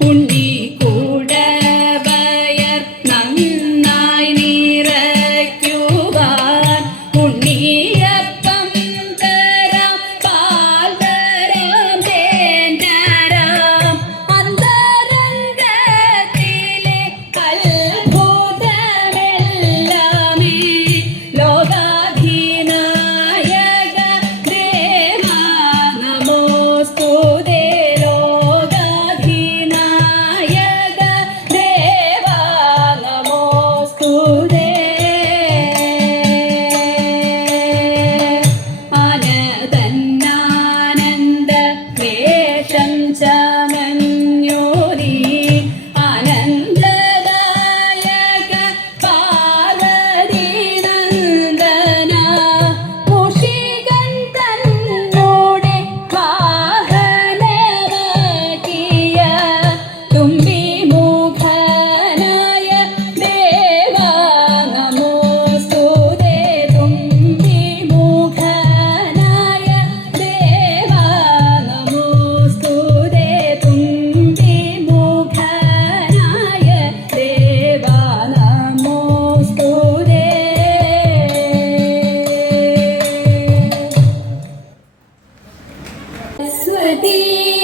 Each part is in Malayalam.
பொன்னி Oh. 死的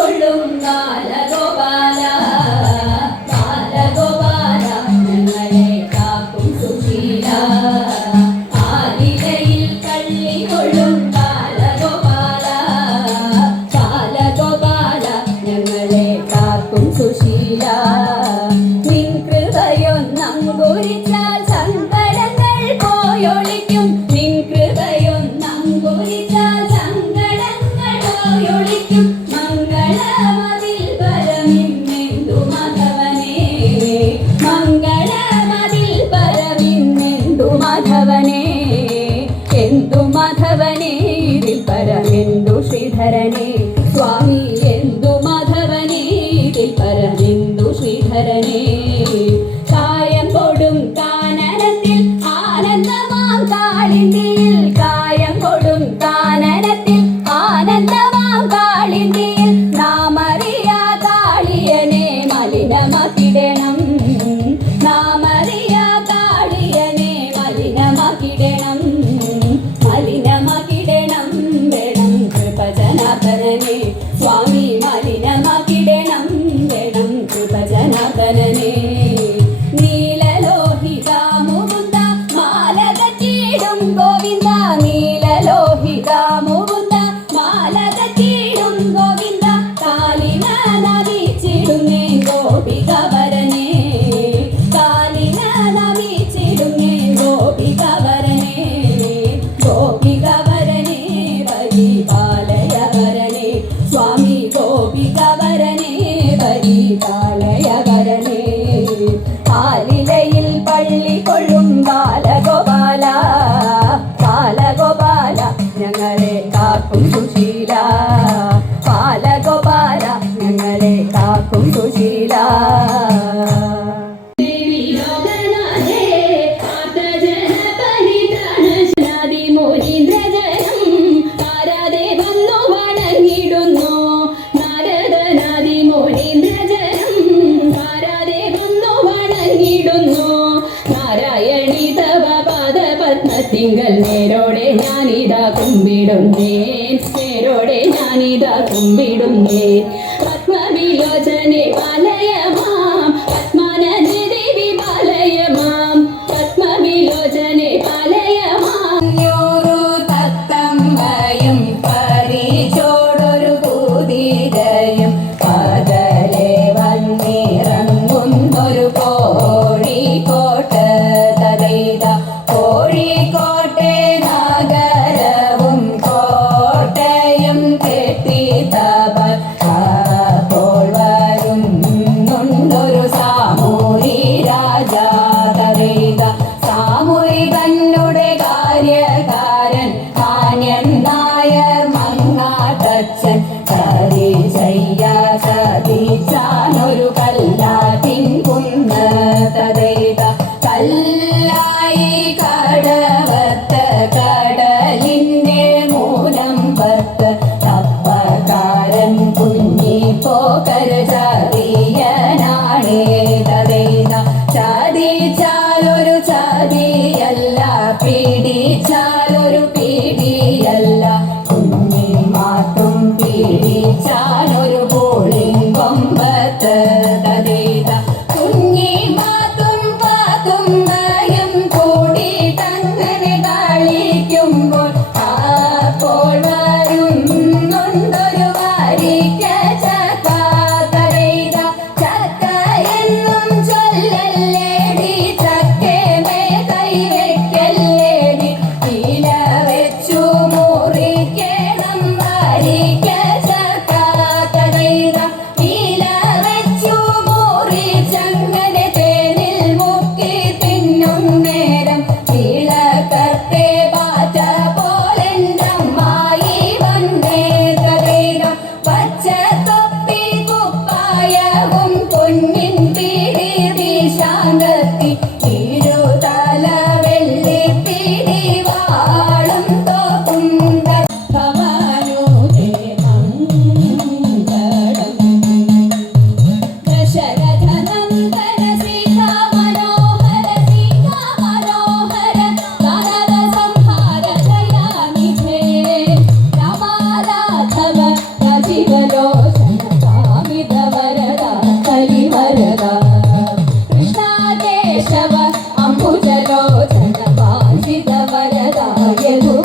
കൊള്ളും കാലഗോപാല Hallelujah. ಆಗಿಡೆ കുമ്പിടുന്നേ നേരോടെ ഞാനിതാ കുമ്പിടുന്നേ ഉയർത്തി y el